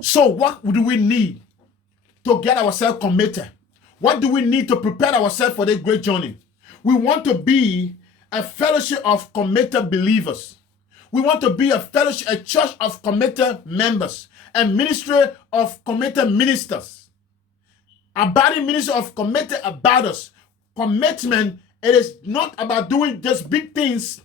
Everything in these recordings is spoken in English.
So what do we need to get ourselves committed? What do we need to prepare ourselves for this great journey? We want to be a fellowship of committed believers. We want to be a fellowship, a church of committed members, a ministry of committed ministers, a body ministry of committed abiders. Commitment, it is not about doing just big things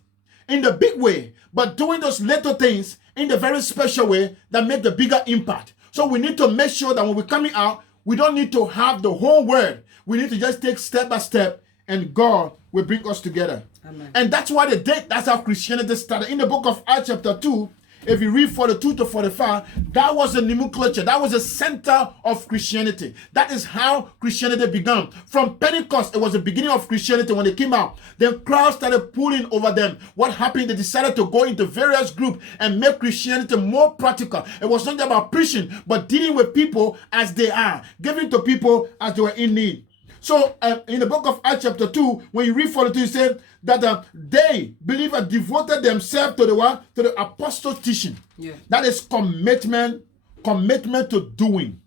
in the big way, but doing those little things in the very special way that make the bigger impact. So we need to make sure that when we're coming out, we don't need to have the whole word. We need to just take step by step, and God will bring us together. Amen. And that's why that's how Christianity started. In the book of Acts chapter 2, if you read 42 to 45, that was the nomenclature. That was the center of Christianity. That is how Christianity began. From Pentecost, it was the beginning of Christianity when they came out. Then crowds started pulling over them. What happened? They decided to go into various groups and make Christianity more practical. It was not about preaching, but dealing with people as they are, giving to people as they were in need. So in the book of Acts chapter 2, when you read 42, it said that they, believers, devoted themselves to the what? To the apostles' teaching. Yeah. That is commitment to doing.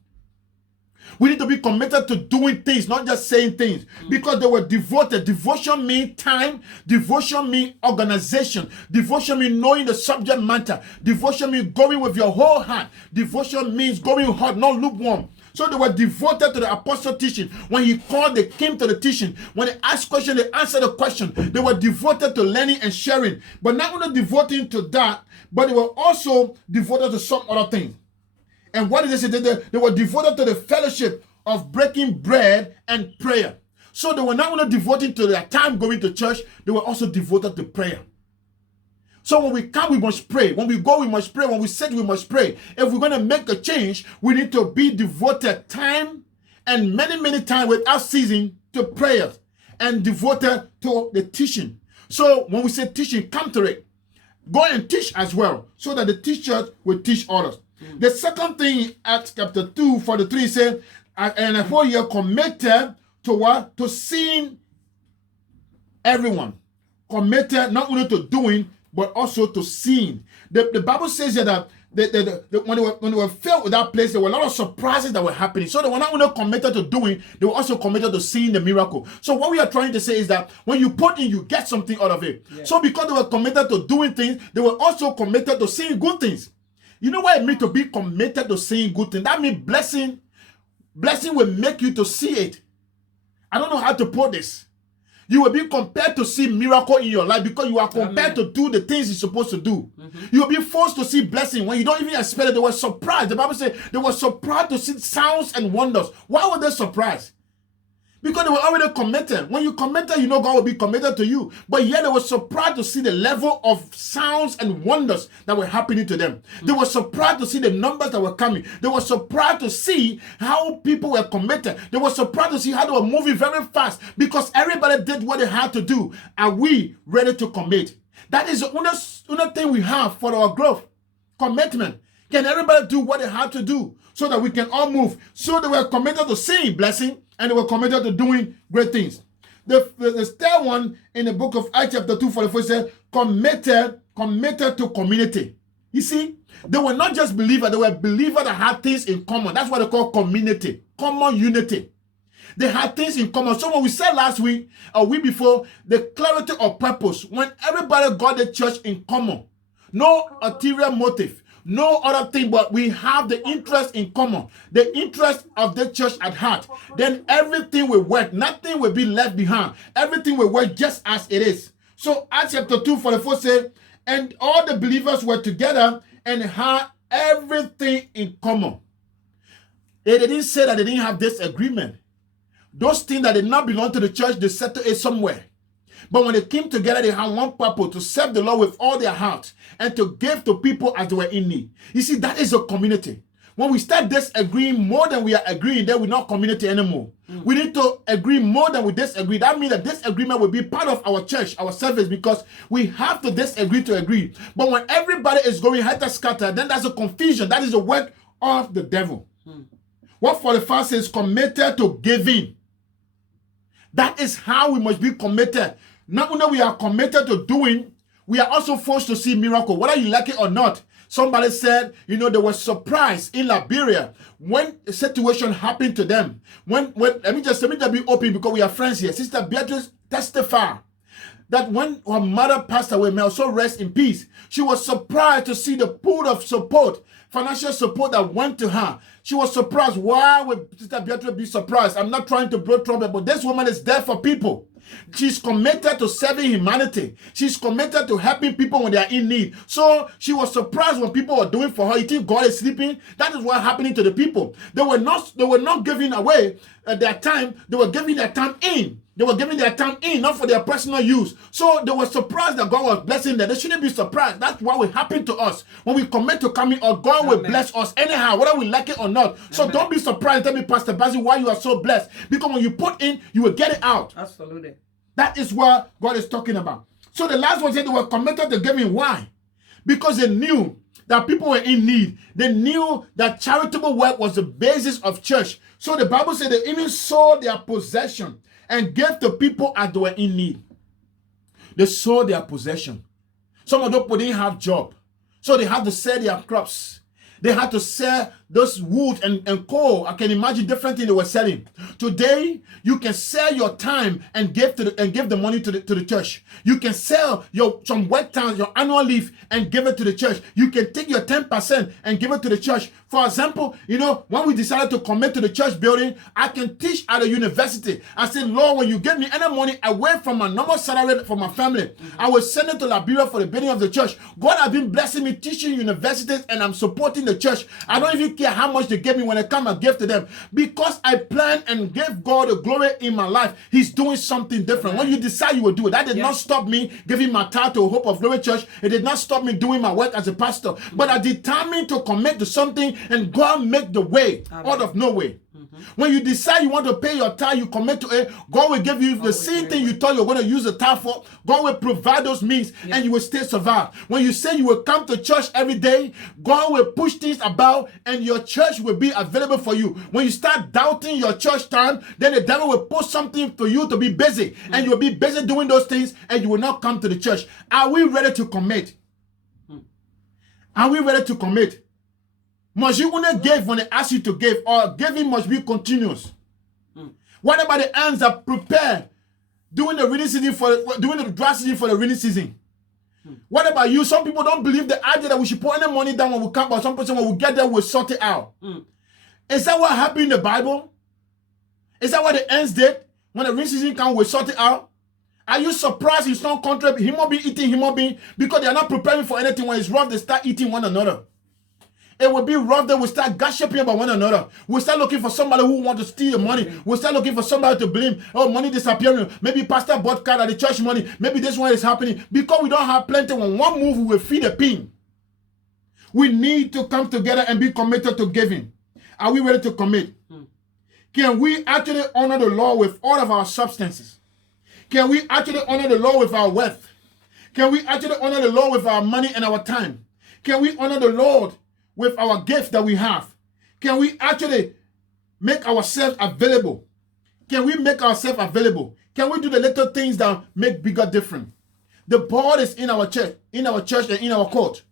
We need to be committed to doing things, not just saying things. Because they were devoted. Devotion means time. Devotion means organization. Devotion means knowing the subject matter. Devotion means going with your whole heart. Devotion means going hot, not lukewarm. So they were devoted to the apostle teaching. When he called, they came to the teaching. When they asked questions, they answered the question. They were devoted to learning and sharing. But not only devoting to that, but they were also devoted to some other things. And what did they say? They were devoted to the fellowship of breaking bread and prayer. So they were not only devoted to their time going to church, they were also devoted to prayer. So when we come, we must pray. When we go, we must pray. When we sit, we must pray. If we're going to make a change, we need to be devoted time and many times without ceasing to prayers and devoted to the teaching. So when we say teaching, come to it. Go and teach as well so that the teachers will teach others. The second thing, Acts chapter 2, 43 says, and a whole year committed to what? To seeing everyone. Committed not only to doing, but also to seeing. The Bible says that when they were filled with that place, there were a lot of surprises that were happening. So they were not only committed to doing, they were also committed to seeing the miracle. So what we are trying to say is that when you put in, you get something out of it. Yeah. So because they were committed to doing things, they were also committed to seeing good things. You know what it means to be committed to seeing good things? That means blessing will make you to see it. I don't know how to put this. You will be compelled to see miracle in your life because you are compelled to do the things you're supposed to do. You will be forced to see blessing when you don't even expect it. They were surprised. The Bible says they were surprised to see sounds and wonders. Why were they surprised? Because they were already committed. When you committed, you know God will be committed to you. But yet they were surprised to see the level of sounds and wonders that were happening to them. They were surprised to see the numbers that were coming. They were surprised to see how people were committed. They were surprised to see how they were moving very fast because everybody did what they had to do. Are we ready to commit? That is the only thing we have for our growth. Commitment. Can everybody do what they have to do so that we can all move? So they were committed to seeing blessing, and they were committed to doing great things. The third one in the book of Acts chapter 2:44 says, committed to community. You see, they were not just believers, they were believers that had things in common. That's what they call community, common unity. They had things in common. So when we said last week, a week before, the clarity of purpose, when everybody got the church in common, no ulterior motive, no other thing, but we have the interest in common, the interest of the church at heart, then everything will work. Nothing will be left behind. Everything will work just as it is. So Acts chapter 2:44 says, and all the believers were together and had everything in common. They didn't say that they didn't have this agreement. Those things that did not belong to the church, they settled it somewhere. But when they came together, they had one purpose: to serve the Lord with all their heart and to give to people as they were in need. You see, that is a community. When we start disagreeing more than we are agreeing, then we're not community anymore. We need to agree more than we disagree. That means that disagreement will be part of our church, our service, because we have to disagree to agree. But when everybody is going helter-skelter, then that's a confusion. That is the work of the devil. What 45 says, committed to giving. That is how we must be committed. Not only we are committed to doing, we are also forced to see miracle, whether you like it or not. Somebody said, they were surprised in Liberia when a situation happened to them. When let me just be open because we are friends here. Sister Beatrice testified that when her mother passed away, may also rest in peace, she was surprised to see the pool of support, financial support that went to her. She was surprised. Why would Sister Beatrice be surprised? I'm not trying to blow trouble, but this woman is there for people. She's committed to serving humanity. She's committed to helping people when they are in need. So she was surprised when people were doing for her. You think God is sleeping? That is what happening to the people. They were not giving away their time. They were giving their time in. They were giving their time in, not for their personal use. So they were surprised that God was blessing them. They shouldn't be surprised. That's what will happen to us. When we commit to coming out, God will bless us anyhow, whether we like it or not. So don't be surprised. Tell me, Pastor Basil, why you are so blessed. Because when you put in, you will get it out. Absolutely. That is what God is talking about. So the last one said they were committed to giving. Why? Because they knew that people were in need. They knew that charitable work was the basis of church. So the Bible said they even sold their possession and gave to people as they were in need. They sold their possession. Some of those people didn't have job. So they had to sell their crops. They had to sell those wood and coal. I can imagine different things they were selling. Today, you can sell your time and give the money to the church. You can sell some work time, your annual leave, and give it to the church. You can take your 10% and give it to the church. For example, when we decided to commit to the church building, I can teach at a university. I said, Lord, when you give me any money away from my normal salary for my family, I will send it to Liberia for the building of the church. God has been blessing me teaching universities, and I'm supporting the church. I don't even care how much they give me when I come and give to them, because I plan and give God the glory in my life. He's doing something different. When you decide you will do it, that did not stop me giving my tithe to Hope of Glory Church. It did not stop me doing my work as a pastor, but I determined to commit to something, and God make the way out of no way. When you decide you want to pay your tithe, you commit to it, God will give you the same thing you thought you were going to use the tithe for. God will provide those means, and you will still survive. When you say you will come to church every day, God will push things about, and your church will be available for you. When you start doubting your church time, then the devil will put something for you to be busy, and you will be busy doing those things, and you will not come to the church. Are we ready to commit? Are we ready to commit? Must you only give when they ask you to give, or giving must be continuous? What about the hands that prepare during the rainy season during the dry season for the rainy season? What about you? Some people don't believe the idea that we should put any money down when we come, but some person when we get there we'll sort it out. Is that what happened in the Bible? Is that what the ants did? When the rainy season comes, we'll sort it out? Are you surprised in some country human being eating human being because they are not preparing for anything? When it's rough, they start eating one another. It will be rough. They will start gossiping about one another. We'll start looking for somebody who wants to steal the money. We'll start looking for somebody to blame. Oh, money disappearing. Maybe pastor bought card at the church money. Maybe this one is happening. Because we don't have plenty. When one move, we will feed a pin. We need to come together and be committed to giving. Are we ready to commit? Can we actually honor the Lord with all of our substances? Can we actually honor the Lord with our wealth? Can we actually honor the Lord with our money and our time? Can we honor the Lord with our gift that we have? Can we actually make ourselves available? Can we make ourselves available? Can we do the little things that make bigger difference? The ball is in our church and in our court.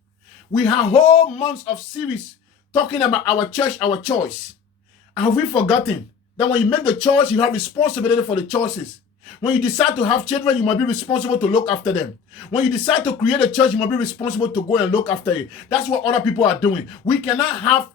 We have whole months of series talking about our church, our choice. Have we forgotten that when you make the choice, you have responsibility for the choices? When you decide to have children, you must be responsible to look after them. When you decide to create a church, you must be responsible to go and look after it. That's what other people are doing. We cannot have